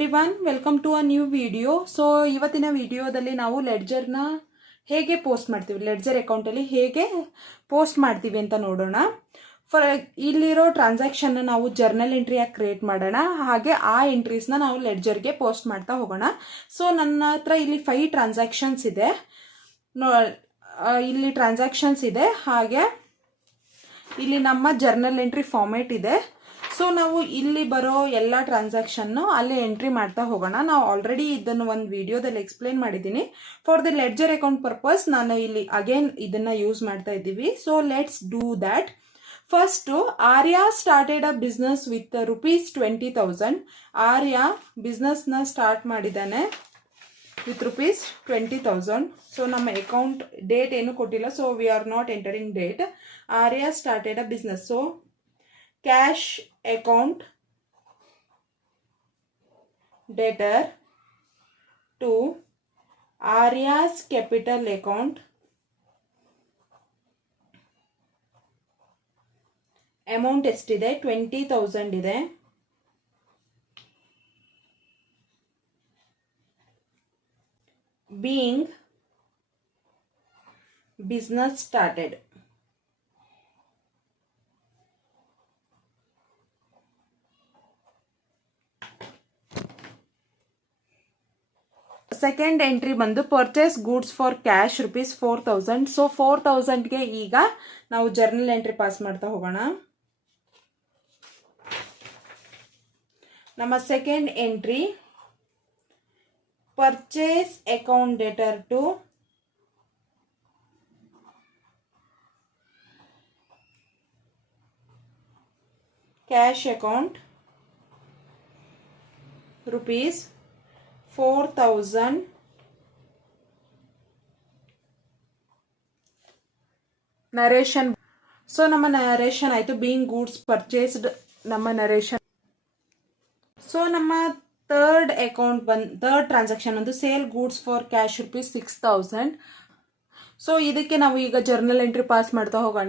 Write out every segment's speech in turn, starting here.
Everyone, welcome to a new video. So ಇವತ್ತಿನ ವಿಡಿಯೋದಲ್ಲಿ ನಾವು ಲೆಡ್ಜರ್ನ ಹೇಗೆ ಪೋಸ್ಟ್ ಮಾಡ್ತೀವಿ, ಲೆಡ್ಜರ್ ಅಕೌಂಟಲ್ಲಿ ಹೇಗೆ ಪೋಸ್ಟ್ ಮಾಡ್ತೀವಿ ಅಂತ ನೋಡೋಣ. ಇಲ್ಲಿರೋ ಟ್ರಾನ್ಸಾಕ್ಷನ್ನ ನಾವು ಜರ್ನಲ್ ಎಂಟ್ರಿಯಾಗಿ ಕ್ರಿಯೇಟ್ ಮಾಡೋಣ, ಹಾಗೆ ಆ ಎಂಟ್ರೀಸ್ನ ನಾವು ಲೆಡ್ಜರ್ಗೆ ಪೋಸ್ಟ್ ಮಾಡ್ತಾ ಹೋಗೋಣ. ಸೊ ನನ್ನ ಹತ್ರ ಇಲ್ಲಿ 5 ಟ್ರಾನ್ಸಾಕ್ಷನ್ಸ್ ಇದೆ. ಇಲ್ಲಿ ಟ್ರಾನ್ಸಾಕ್ಷನ್ಸ್ ಇದೆ, ಹಾಗೆ ಇಲ್ಲಿ ನಮ್ಮ ಜರ್ನಲ್ ಎಂಟ್ರಿ ಫಾರ್ಮೇಟ್ ಇದೆ. ಸೊ ನಾವು ಇಲ್ಲಿ ಬರೋ ಎಲ್ಲ ಟ್ರಾನ್ಸಾಕ್ಷನ್ನು ಅಲ್ಲಿ ಎಂಟ್ರಿ ಮಾಡ್ತಾ ಹೋಗೋಣ. ನಾವು ಆಲ್ರೆಡಿ ಇದನ್ನು ಒಂದು ವಿಡಿಯೋದಲ್ಲಿ ಎಕ್ಸ್ಪ್ಲೇನ್ ಮಾಡಿದ್ದೀನಿ. For the ledger account purpose ನಾನು ಇಲ್ಲಿ ಅಗೇನ್ ಇದನ್ನ ಯೂಸ್ ಮಾಡ್ತಾ ಇದ್ದೀವಿ. So let's do that. First Arya started a business with ₹20,000. Arya ಬಿಸ್ನೆಸ್ನ ಸ್ಟಾರ್ಟ್ ಮಾಡಿದ್ದಾನೆ ವಿತ್ ₹20,000. ಸೊ ನಮ್ಮ ಅಕೌಂಟ್ ಡೇಟ್ ಏನು ಕೊಟ್ಟಿಲ್ಲ, so we are not entering date. Arya started a business. So cash account debtor to Arya's capital account. Amount ಎಷ್ಟಿದೆ? 20,000 ಇದೆ. Being business started. Second entry ಬಂದು purchase goods for cash ₹4,000. So 4,000ಗೆ ಈಗ ನಾವು journal entry pass ಮಾಡ್ತಾ ಹೋಗೋಣ. ನಮ್ಮ second entry purchase account debtor to cash account ₹4,000. Narration. So ನಮ್ಮ ನರೇಷನ್ ಆಯಿತು. ಬೀಯಿಂಗ್ ಗೂಡ್ಸ್ ಪರ್ಚೇಸ್ಡ್ ನಮ್ಮ ನರೇಷನ್. ಸೊ ನಮ್ಮ ಥರ್ಡ್ ಟ್ರಾನ್ಸಾಕ್ಷನ್ ಒಂದು sale goods for cash ₹6,000. So ಇದಕ್ಕೆ ನಾವು ಈಗ ಜರ್ನಲ್ ಎಂಟ್ರಿ ಪಾಸ್ ಮಾಡ್ತಾ ಹೋಗೋಣ.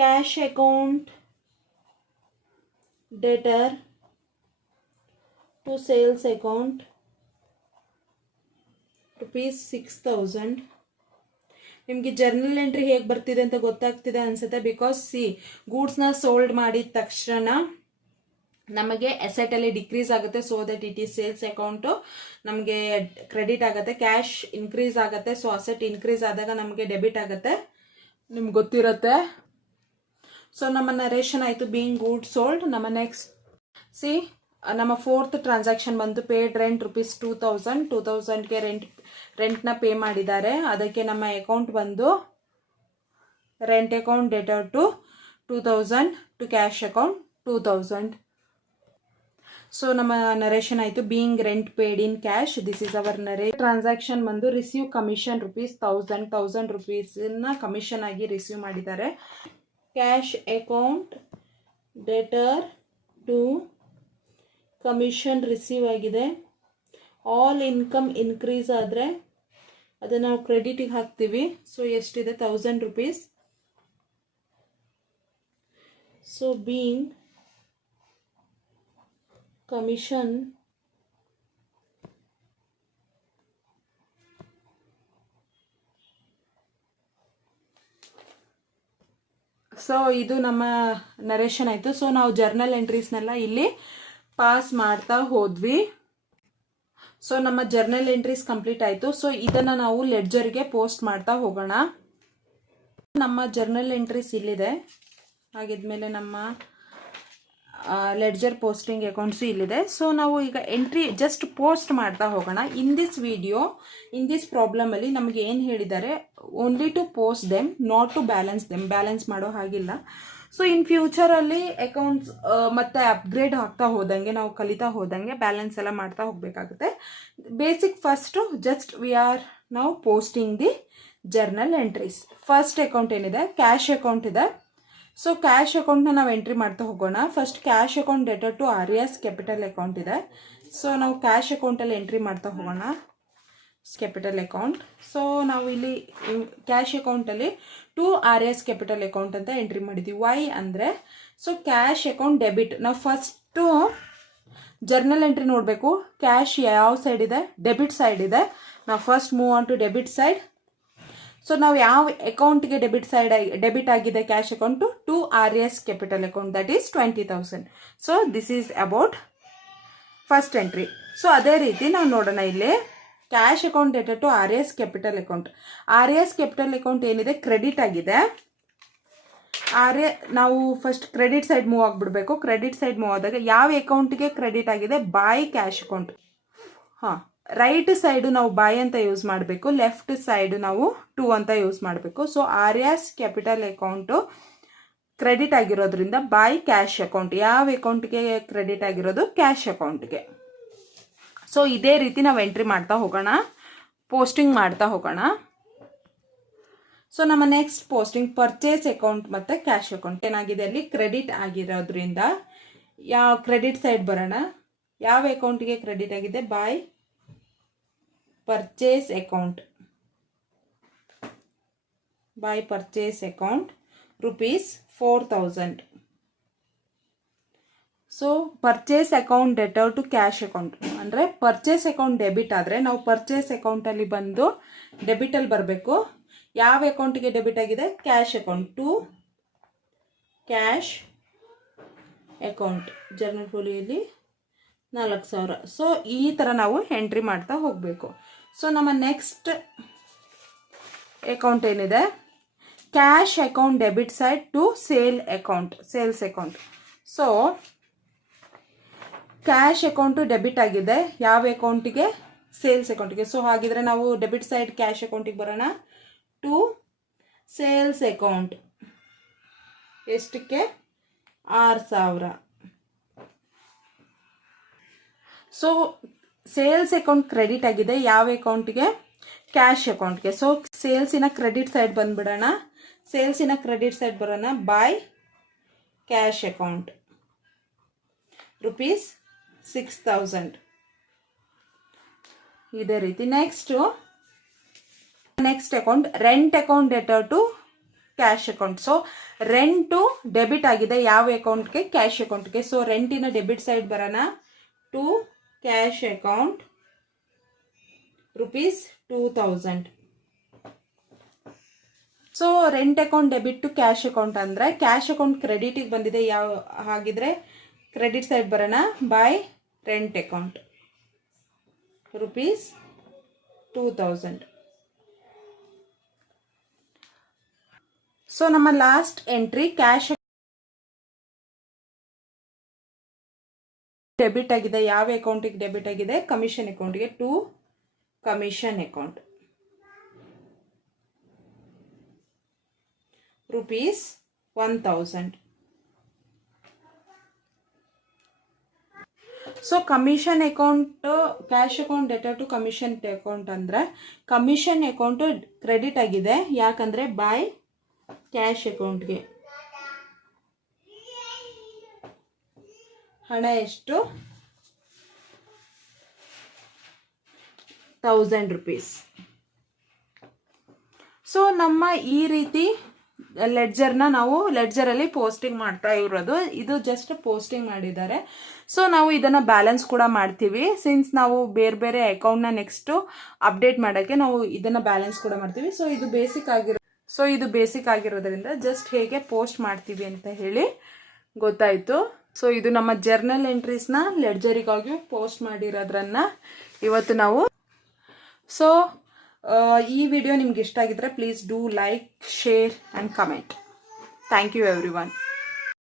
Cash account debtor to sales account ₹6,000. ನಿಮಗೆ ಜರ್ನಲ್ ಎಂಟ್ರಿ ಹೇಗೆ ಬರ್ತಿದೆ ಅಂತ ಗೊತ್ತಾಗ್ತಿದೆ ಅನ್ಸುತ್ತೆ. ಬಿಕಾಸ್ ಗೂಡ್ಸ್ನ ಸೋಲ್ಡ್ ಮಾಡಿದ ತಕ್ಷಣ ನಮಗೆ ಅಸೆಟ್ ಅಲ್ಲಿ ಡಿಕ್ರೀಸ್ ಆಗುತ್ತೆ. So that it is sales account ನಮಗೆ ಕ್ರೆಡಿಟ್ ಆಗುತ್ತೆ. ಕ್ಯಾಶ್ ಇನ್ಕ್ರೀಸ್ ಆಗುತ್ತೆ. ಸೊ ಅಸೆಟ್ ಇನ್ಕ್ರೀಸ್ ಆದಾಗ ನಮಗೆ ಡೆಬಿಟ್ ಆಗುತ್ತೆ, ನಿಮ್ಗೆ ಗೊತ್ತಿರುತ್ತೆ. ಸೊ ನಮ್ಮ ನರೇಷನ್ ಆಯಿತು ಬೀಯಿಂಗ್ ಗೂಡ್ಸ್ ಸೋಲ್ಡ್. ನಮ್ಮ ನೆಕ್ಸ್ಟ್ ನಮ್ಮ ಫೋರ್ತ್ ಟ್ರಾನ್ಸಾಕ್ಷನ್ ಬಂದು ಪೇಡ್ ರೆಂಟ್ ₹2,000. 2,000ಗೆ ರೆಂಟ್ನ ಪೇ ಮಾಡಿದ್ದಾರೆ. ಅದಕ್ಕೆ ನಮ್ಮ ಅಕೌಂಟ್ ಬಂದು rent account debtor to 2,000 to cash account 2,000. So ನಮ್ಮ ನರೇಷನ್ ಆಯಿತು being rent paid in cash. This is our transaction ಬಂದು ರಿಸೀವ್ ಕಮಿಷನ್ ₹1,000 ಕಮಿಷನ್ ಆಗಿ ರಿಸೀವ್ ಮಾಡಿದ್ದಾರೆ. Cash account debtor to commission receive ಆಗಿದೆ. ಆಲ್ ಇನ್ಕಮ್ ಇನ್ಕ್ರೀಸ್ ಆದರೆ ಅದನ್ನು ನಾವು ಕ್ರೆಡಿಟಿಗೆ ಹಾಕ್ತೀವಿ. ಸೊ ಎಷ್ಟಿದೆ? ₹1,000. ಸೊ ಬೀಯಿಂಗ್ ಕಮಿಷನ್ ಸೊ ಇದು ನಮ್ಮ ನರೇಷನ್ ಆಯಿತು. ಸೊ ನಾವು ಜರ್ನಲ್ ಎಂಟ್ರೀಸ್ನೆಲ್ಲ ಇಲ್ಲಿ ಪಾಸ್ ಮಾಡ್ತಾ ಹೋದ್ವಿ. ಸೊ ನಮ್ಮ ಜರ್ನಲ್ ಎಂಟ್ರೀಸ್ ಕಂಪ್ಲೀಟ್ ಆಯಿತು. ಸೊ ಇದನ್ನು ನಾವು ಲೆಡ್ಜರ್ಗೆ ಪೋಸ್ಟ್ ಮಾಡ್ತಾ ಹೋಗೋಣ. ನಮ್ಮ ಜರ್ನಲ್ ಎಂಟ್ರೀಸ್ ಇಲ್ಲಿದೆ. ಹಾಗಿದ್ಮೇಲೆ ನಮ್ಮ ಲೆಡ್ಜರ್ ಪೋಸ್ಟಿಂಗ್ ಅಕೌಂಟ್ಸು ಇಲ್ಲಿದೆ. ಸೊ ನಾವು ಈಗ ಎಂಟ್ರಿ ಜಸ್ಟ್ ಪೋಸ್ಟ್ ಮಾಡ್ತಾ ಹೋಗೋಣ. ಇನ್ ದಿಸ್ ಪ್ರಾಬ್ಲಮಲ್ಲಿ ನಮಗೆ ಏನು ಹೇಳಿದ್ದಾರೆ? Only to post them, not to balance them. Balance ಮಾಡೋ ಹಾಗಿಲ್ಲ. ಸೊ ಇನ್ ಫ್ಯೂಚರಲ್ಲಿ ಅಕೌಂಟ್ಸ್ ಮತ್ತೆ ಅಪ್ಗ್ರೇಡ್ ಆಗ್ತಾ ಹೋದಂಗೆ, ನಾವು ಕಲಿತಾ ಹೋದಂಗೆ ಬ್ಯಾಲೆನ್ಸ್ ಎಲ್ಲ ಮಾಡ್ತಾ ಹೋಗಬೇಕಾಗುತ್ತೆ. Basic first just we are ನಾವು posting the journal entries. First account ಏನಿದೆ? ಕ್ಯಾಶ್ ಅಕೌಂಟ್ ಇದೆ. ಸೊ ಕ್ಯಾಶ್ ಅಕೌಂಟ್ನ ನಾವು ಎಂಟ್ರಿ ಮಾಡ್ತಾ ಹೋಗೋಣ. First cash account debtor to Aryas capital account ಇದೆ. ಸೊ ನಾವು ಕ್ಯಾಶ್ ಅಕೌಂಟಲ್ಲಿ ಎಂಟ್ರಿ ಮಾಡ್ತಾ ಹೋಗೋಣ. Capital account. ಸೊ ನಾವು ಇಲ್ಲಿ ಕ್ಯಾಶ್ ಅಕೌಂಟಲ್ಲಿ ಟು ಆರ್ಯಾಸ್ ಕ್ಯಾಪಿಟಲ್ ಅಕೌಂಟ್ ಅಂತ ಎಂಟ್ರಿ ಮಾಡಿದ್ವಿ. ವೈ ಅಂದರೆ ಸೊ ಕ್ಯಾಶ್ ಅಕೌಂಟ್ ಡೆಬಿಟ್. ನಾವು ಫಸ್ಟ್ ನೆಕ್ಸ್ಟು ಜರ್ನಲ್ ಎಂಟ್ರಿ ನೋಡಬೇಕು. ಕ್ಯಾಶ್ ಯಾವ ಸೈಡ್ ಇದೆ? ಡೆಬಿಟ್ ಸೈಡ್ ಇದೆ. ನಾವು first move on to debit side. So ನಾವು ಯಾವ ಅಕೌಂಟ್ಗೆ ಡೆಬಿಟ್ ಆಗಿದೆ cash account? To RS capital account, that is 20,000. So this is about first entry. So ಅದೇ ರೀತಿ ನಾವು ನೋಡೋಣ ಇಲ್ಲಿ cash account debtor to RS capital account. RS capital account ಏನಿದೆ ಕ್ರೆಡಿಟ್ ಆಗಿದೆ. ನಾವು ಫಸ್ಟ್ ಕ್ರೆಡಿಟ್ ಸೈಡ್ ಮೂವ್ ಆಗಿಬಿಡ್ಬೇಕು. ಕ್ರೆಡಿಟ್ ಸೈಡ್ ಮೂವ್ ಆದಾಗ ಯಾವ ಅಕೌಂಟ್ಗೆ ಕ್ರೆಡಿಟ್ ಆಗಿದೆ? By cash account. ಹಾಂ, ರೈಟ್ ಸೈಡು ನಾವು ಬೈ ಅಂತ ಯೂಸ್ ಮಾಡಬೇಕು, ಲೆಫ್ಟ್ ಸೈಡ್ ನಾವು ಟು ಅಂತ ಯೂಸ್ ಮಾಡಬೇಕು. So RS capital account credit ಆಗಿರೋದ್ರಿಂದ ಬೈ ಕ್ಯಾಶ್ ಅಕೌಂಟ್. ಯಾವ ಅಕೌಂಟ್ಗೆ ಕ್ರೆಡಿಟ್ ಆಗಿರೋದು? ಕ್ಯಾಶ್ ಅಕೌಂಟ್ಗೆ. ಸೊ ಇದೇ ರೀತಿ ನಾವು ಎಂಟ್ರಿ ಮಾಡ್ತಾ ಹೋಗೋಣ, ಪೋಸ್ಟಿಂಗ್ ಮಾಡ್ತಾ ಹೋಗೋಣ. ಸೊ ನಮ್ಮ ನೆಕ್ಸ್ಟ್ ಪೋಸ್ಟಿಂಗ್ ಪರ್ಚೇಸ್ ಅಕೌಂಟ್ ಮತ್ತು ಕ್ಯಾಶ್ ಅಕೌಂಟ್ ಏನಾಗಿದೆ ಅಲ್ಲಿ ಕ್ರೆಡಿಟ್ ಆಗಿರೋದ್ರಿಂದ ಯಾವ ಕ್ರೆಡಿಟ್ ಸೈಡ್ ಬರೋಣ. ಯಾವ ಅಕೌಂಟ್ಗೆ ಕ್ರೆಡಿಟ್ ಆಗಿದೆ? By purchase account. By purchase account ₹4,000. So purchase account debtor to cash account ಅಂದರೆ ಪರ್ಚೇಸ್ ಅಕೌಂಟ್ ಡೆಬಿಟ್ ಆದರೆ ನಾವು ಪರ್ಚೇಸ್ ಅಕೌಂಟಲ್ಲಿ ಬಂದು ಡೆಬಿಟಲ್ಲಿ ಬರಬೇಕು. ಯಾವ ಅಕೌಂಟಿಗೆ ಡೆಬಿಟ್ ಆಗಿದೆ? Cash account. To cash account. Journal ಫೋಲಿಯಲ್ಲಿ 4,000. ಸೊ ಈ ಥರ ನಾವು ಎಂಟ್ರಿ ಮಾಡ್ತಾ ಹೋಗಬೇಕು. ಸೊ ನಮ್ಮ ನೆಕ್ಸ್ಟ್ ಅಕೌಂಟ್ ಏನಿದೆ? Cash account debit side to sales account. So cash account debit ಆಗಿದೆ. ಯಾವ ಅಕೌಂಟಿಗೆ? ಸೇಲ್ಸ್ ಅಕೌಂಟಿಗೆ. ಸೊ ಹಾಗಿದ್ರೆ ನಾವು ಡೆಬಿಟ್ ಸೈಡ್ ಕ್ಯಾಶ್ ಅಕೌಂಟಿಗೆ ಬರೋಣ. To sales account. ಎಷ್ಟಕ್ಕೆ? 6,000. ಸೊ ಸೇಲ್ಸ್ ಅಕೌಂಟ್ ಕ್ರೆಡಿಟ್ ಆಗಿದೆ. ಯಾವ ಅಕೌಂಟ್ಗೆ? ಕ್ಯಾಶ್ ಅಕೌಂಟ್ಗೆ. ಸೊ ಸೇಲ್ಸಿನ ಕ್ರೆಡಿಟ್ ಸೈಡ್ ಬಂದ್ಬಿಡೋಣ. ಸೇಲ್ಸಿನ ಕ್ರೆಡಿಟ್ ಸೈಡ್ ಬರೋಣ. By cash account ₹6,000. ಇದೇ ರೀತಿ next account rent account debtor to cash account. So rent debit ಆಗಿದೆ. ಯಾವ ಅಕೌಂಟ್ಗೆ? ಕ್ಯಾಶ್ ಅಕೌಂಟ್ಗೆ. ಸೊ ರೆಂಟಿನ ಡೆಬಿಟ್ ಸೈಡ್ ಬರೋಣ. To cash account ₹2,000. So rent account debit to cash account ಅಂದರೆ ಕ್ಯಾಶ್ ಅಕೌಂಟ್ ಕ್ರೆಡಿಟಿಗೆ ಬಂದಿದೆ. ಹಾಗಿದ್ರೆ ಕ್ರೆಡಿಟ್ ಸೈಡ್ ಬರೋಣ. By rent account ₹2,000. ಸೊ ನಮ್ಮ ಲಾಸ್ಟ್ ಎಂಟ್ರಿ ಕ್ಯಾಶ್ ಡೆಬಿಟ್ ಆಗಿದೆ. ಯಾವ ಅಕೌಂಟಿಗೆ ಡೆಬಿಟ್ ಆಗಿದೆ? ಕಮಿಷನ್ ಅಕೌಂಟ್ಗೆ. To commission account ₹1,000. So commission account cash account debtor to commission account ಅಂದರೆ ಕಮಿಷನ್ ಅಕೌಂಟು ಕ್ರೆಡಿಟ್ ಆಗಿದೆ. ಯಾಕಂದರೆ ಬೈ ಕ್ಯಾಶ್ ಅಕೌಂಟ್ಗೆ. ಹಣ ಎಷ್ಟು? ₹1,000. ಸೊ ನಮ್ಮ ಈ ರೀತಿ ಲೆಡ್ಜರ್ನ ನಾವು ಲೆಡ್ಜರಲ್ಲಿ ಪೋಸ್ಟಿಂಗ್ ಮಾಡ್ತಾ ಇರೋದು. ಇದು ಜಸ್ಟ್ ಪೋಸ್ಟಿಂಗ್ ಮಾಡಿದ್ದಾರೆ. ಸೊ ನಾವು ಇದನ್ನು ಬ್ಯಾಲೆನ್ಸ್ ಕೂಡ ಮಾಡ್ತೀವಿ. ಸಿನ್ಸ್ ನಾವು ಬೇರೆ ಬೇರೆ ಅಕೌಂಟ್ನ ನೆಕ್ಸ್ಟು ಅಪ್ಡೇಟ್ ಮಾಡೋಕ್ಕೆ ನಾವು ಇದನ್ನು ಬ್ಯಾಲೆನ್ಸ್ ಕೂಡ ಮಾಡ್ತೀವಿ. ಸೊ ಇದು ಬೇಸಿಕ್ ಆಗಿರೋದ್ರಿಂದ ಜಸ್ಟ್ ಹೇಗೆ ಪೋಸ್ಟ್ ಮಾಡ್ತೀವಿ ಅಂತ ಹೇಳಿ ಗೊತ್ತಾಯಿತು. ಸೊ ಇದು ನಮ್ಮ ಜರ್ನಲ್ ಎಂಟ್ರೀಸ್ನ ಲೆಡ್ಜರಿಗಾಗಿ ಪೋಸ್ಟ್ ಮಾಡಿರೋದ್ರನ್ನ ಇವತ್ತು ನಾವು. ಸೊ ಈ ವಿಡಿಯೋ ನಿಮ್ಗೆ ಇಷ್ಟ ಆಗಿದ್ರೆ please do like, share and comment. Thank you every one.